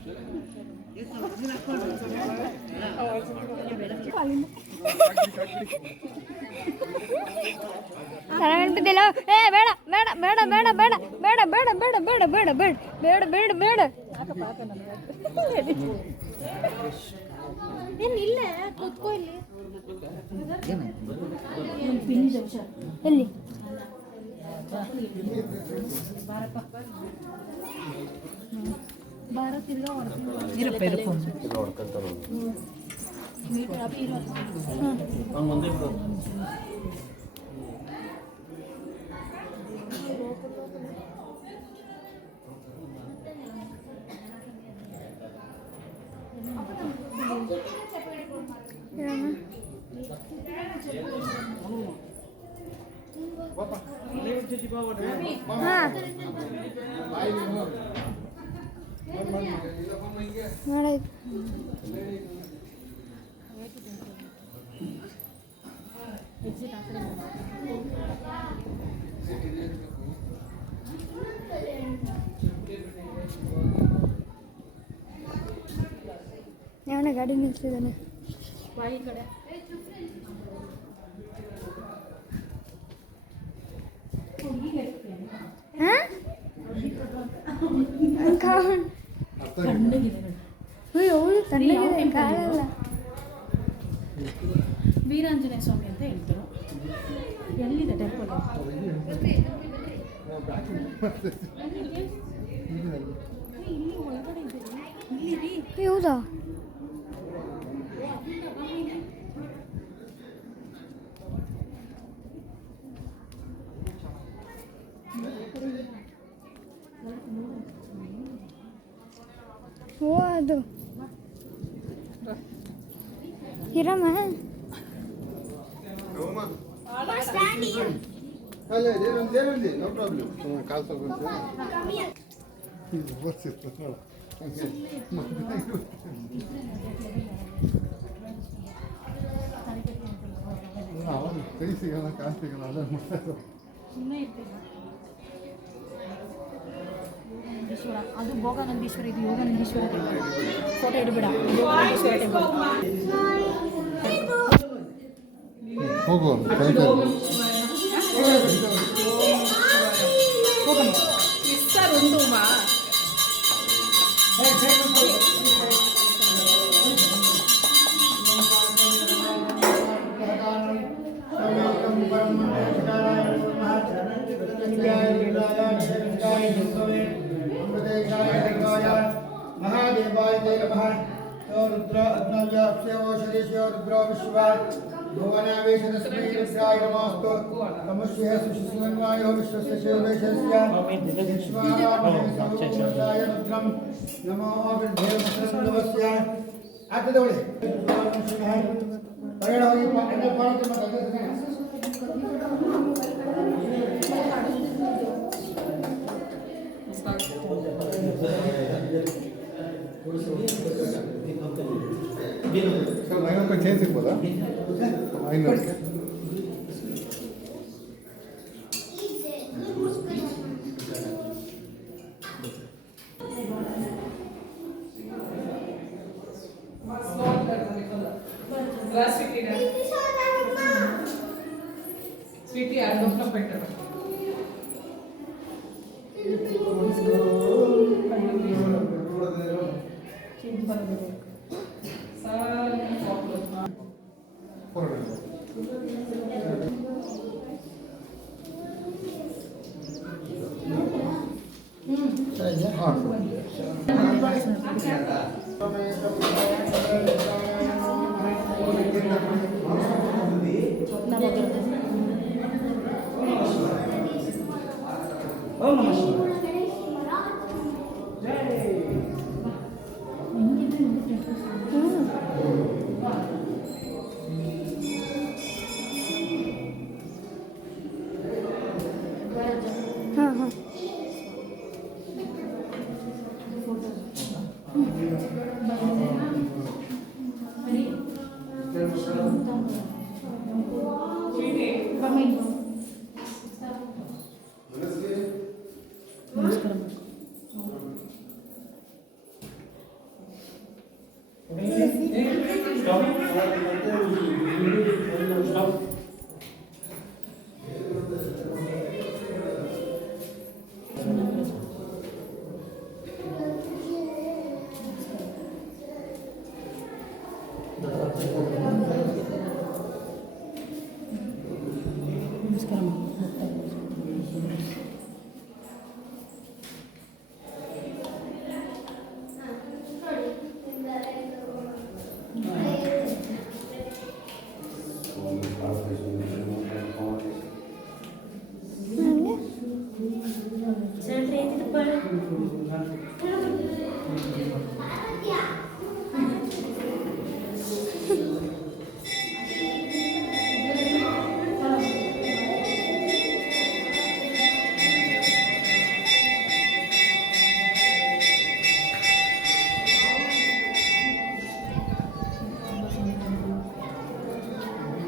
ಬೇಡ ಬೇಡ ಬೇಡ ಬೇಡ ಬೇಡ ಬೇಡ ಬೇಡ ಬೇಡ ಬೇಡ ಬೇಡ ಬೇಡ ಬೇಡ ಬೇಡ ಬೇಡ ಏನಿಲ್ಲ ಕೂತ್ಕೋ ಇಲ್ಲಿ ಎಲ್ಲಿ ಯಾವನ ಗಾಡಿ ನಿಲ್ಸಿದ್ದಾನೆ ಕಡೆ ತಣ್ಣಗಿದೆ ಕಾಲಲ್ಲ ವೀರಾಂಜನೇಯ ಸ್ವಾಮಿ ಅಂತ ಹೇಳ್ತಾರೆ. ಎಲ್ಲಿದೆ ಟೆಂಪಲ್? ಇಲ್ಲಿ ಒಳಗಡೆ ಇದೆ. ಇಲ್ಲಿ ಹೌದಾ? ಓ ಅದು ಹಿರಮ್ಮ no problem. Calça você. Não, tem sim na casa, tem nada. ಅದು ಭೋಗಾನಂದೀಶ್ವರ, ಇದು ಯೋಗಾನಂದೀಶ್ವರ ಫೋಟೋ ಇಡಬೇಡ. ಯೋಗಾನಂದೀಶ್ವರ ಟೆಂಪಲ್ ಹೋಗು ಇಸ್ತಾರು ಉಂಡು ಮಾ महादेवाय ते नमः। रुद्र अग्नव्याप्स्यवोषधेश्यो रुद्रो विश्वात् भुवनावेश तस्मै रुद्राय नमोऽस्तु। तमुष्यः सुशिवन्वायो विश्वस्य शिववेशस्य विश्वाय रुद्रं नमो विद्येवस्य आतदवळे परेड होई पाने पाने ಸರ್ ಐನೂರು ಚೇಂಜ್ ಸಿಗ್ಬೋದಾ? 500 ಸ್ವೀಟಿ ಅರ್ಧ ಬೆಟ್ಟರು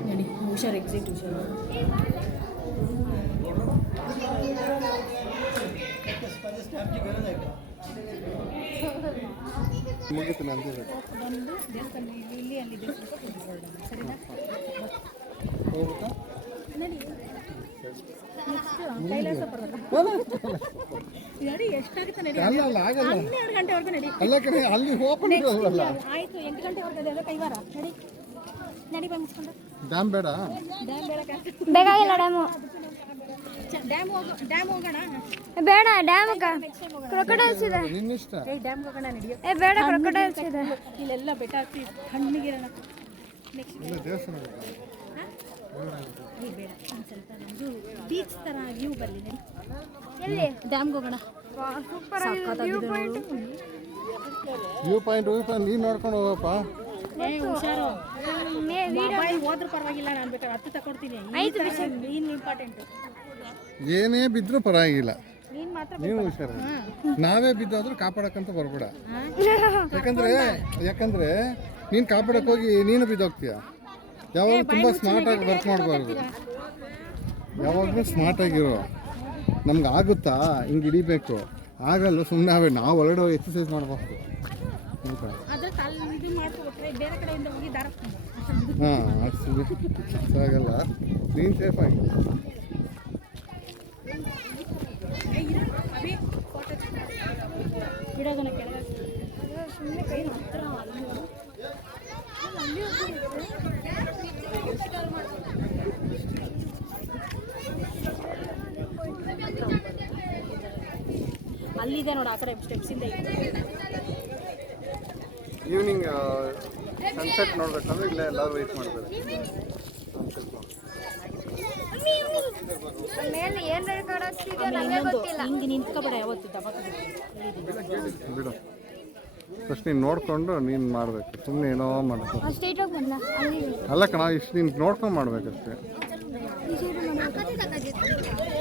ನಡಿ ಹುಷಾರು ಎಕ್ಸಿಟ್ ಹುಷಾರು ಮುಗಿತು ನಂದು ಬಂದು ದೇವಸ್ಥಾನ ಇಲ್ಲಿ ಅಲ್ಲಿ ದೇವಸ್ಥಾನ ಸರಿನಾ ಹೋಗ್ಬೇಕಾ ನಡಿ ನೆಕ್ಸ್ಟ್ ಕೈಲಾಸ ಪರ್ವತ ನಡಿ ಎಷ್ಟಾಗುತ್ತೆ ನಡಿ ಅಲ್ಲ ಅಲ್ಲ ಆಗಲ್ಲ 12 ಗಂಟೆವರೆಗೂ ನಡಿ ಅಲ್ಲ ಕಡೆ ಅಲ್ಲಿ ಓಪನ್ ಇರೋಲ್ಲ ಆಯ್ತು 8 ಗಂಟೆವರೆಗೂ ಅದೆಲ್ಲ ಕೈವಾರ ನಡಿ ನಡಿ ಬಂದ್ಕೊಂಡು ಡ್ಯಾಮ್ ಬೇಡ ಡ್ಯಾಮ್ ಬೇಡ ಬೇಕಾಗಿಲ್ಲ ಡ್ಯಾಮು ಡ್ಯಾಮ್ ಹೋಗೋಣ ಬೇಡ ಡ್ಯಾಮ್ ಕ್ರೊಕೊಡೈಲ್ಸ್ ಇದೆ ನಿನ್ನಿಷ್ಟ ಡ್ಯಾಮ್ ಹೋಗೋಣ ನಡಿಯೋ ಏ ಬೇಡ ಕ್ರೊಕೊಡೈಲ್ಸ್ ಇದೆ ಇಲ್ಲೆಲ್ಲ ಬೆಟ್ಟ ಹತ್ತಿ ತಣ್ಣಗಿರೋಣ ನೆಕ್ಸ್ಟ್ ಇಲ್ಲ ದೇವಸ್ಥಾನ ಬೇಕಾ? ಬೇಡ ಒಂದು ಸ್ವಲ್ಪ ನಮ್ಮದು ಬೀಚ್ ಥರ ವ್ಯೂ ಬರಲಿ ನಡಿ ಎಲ್ಲಿ ಡ್ಯಾಮ್ಗೆ ಹೋಗೋಣ ಸೂಪರ್ ವ್ಯೂ ಪಾಯಿಂಟ್ ನೀನು ನೋಡ್ಕೊಂಡು ಹೋಗಪ್ಪ ಹುಷಾರು ಮೊಬೈಲ್ ಹೋದ್ರೂ ಪರವಾಗಿಲ್ಲ ನಾನು ಬೇಕಾದ್ರೆ ಹತ್ತು ತಗೊಡ್ತೀನಿ ನೀನು ಇಂಪಾರ್ಟೆಂಟು ಏನೇ ಬಿದ್ದರೂ ಪರವಾಗಿಲ್ಲ ನೀನು ಮಾತ್ರ ನೀನು ಹುಷಾರು ನಾವೇ ಬಿದ್ದಾದ್ರೂ ಕಾಪಾಡಕ್ಕಂತ ಬರ್ಬೇಡ ಯಾಕಂದ್ರೆ ನೀನು ಕಾಪಾಡಕ್ಕೆ ಹೋಗಿ ನೀನು ಬಿದ್ದೋಗ್ತೀಯ ಯಾವಾಗಲೂ ತುಂಬ ಸ್ಮಾರ್ಟಾಗಿ ವರ್ಕ್ ಮಾಡಬಾರ್ದು ಯಾವಾಗಲೂ ಸ್ಮಾರ್ಟಾಗಿರೋ ನಮ್ಗೆ ಆಗುತ್ತಾ ಹಿಂಗೆ ಹಿಡಿಬೇಕು ಆಗಲ್ಲ ಸುಮ್ಮನೆ ನಾವು ಒಳಗಡೆ ಎಕ್ಸಸೈಸ್ ಮಾಡಬೇಕು ಅದ್ರ ಕಾಲು ಇದು ಮಾಡ್ಕೊಬಿಟ್ರೆ ಬೇರೆ ಕಡೆಯಿಂದ ಹೋಗಿ ದಾರ ಹಾಂ ಅಷ್ಟು ಆಗಲ್ಲ ನೀನು ಸೇಫಾಗಿ ಬಿಡೋದನ್ನ ಕೆಳಗೆ ಸುಮ್ಮನೆ ಕೈ ಹತ್ರ ಅಲ್ಲಿದೆ ನೋಡು ಆ ಕಡೆ ಸ್ಟೆಪ್ಸಿಂದ ಈವ್ನಿಂಗ್ ಸನ್ಸೆಟ್ ನೋಡ್ಬೇಕಂದ್ರೆ ಇಲ್ಲೇ ಎಲ್ಲರೂ ವೆಯ್ಟ್ ಮಾಡಬೇಕು ಮೇಲೆ ಏನ್ ರೆಕಾರ್ಡ್ ಆಗ್ತಿದೆ ನನಗೆ ಗೊತ್ತಿಲ್ಲ ಹಿಂಗೆ ನಿಂತ್ಕೊಬೇಡ ಯಾವತ್ತು ದಬಾಕ ಬಿಡು ಫಸ್ಟ್ ನೀನು ನೋಡಿಕೊಂಡು ನೀನು ಮಾಡಬೇಕು ಸುಮ್ಮನೆ ಏನೋ ಮಾಡಬೇಕು ಸ್ಟ್ರೈಟ್ ಹೋಗಿ ಬಂದ ಅಲ್ಲಿ ಅಲ್ಲ ಕಣ ಇಷ್ಟು ನೀನು ನೋಡ್ಕೊಂಡು ಮಾಡ್ಬೇಕಷ್ಟೇ ಈ ಸೈಡ್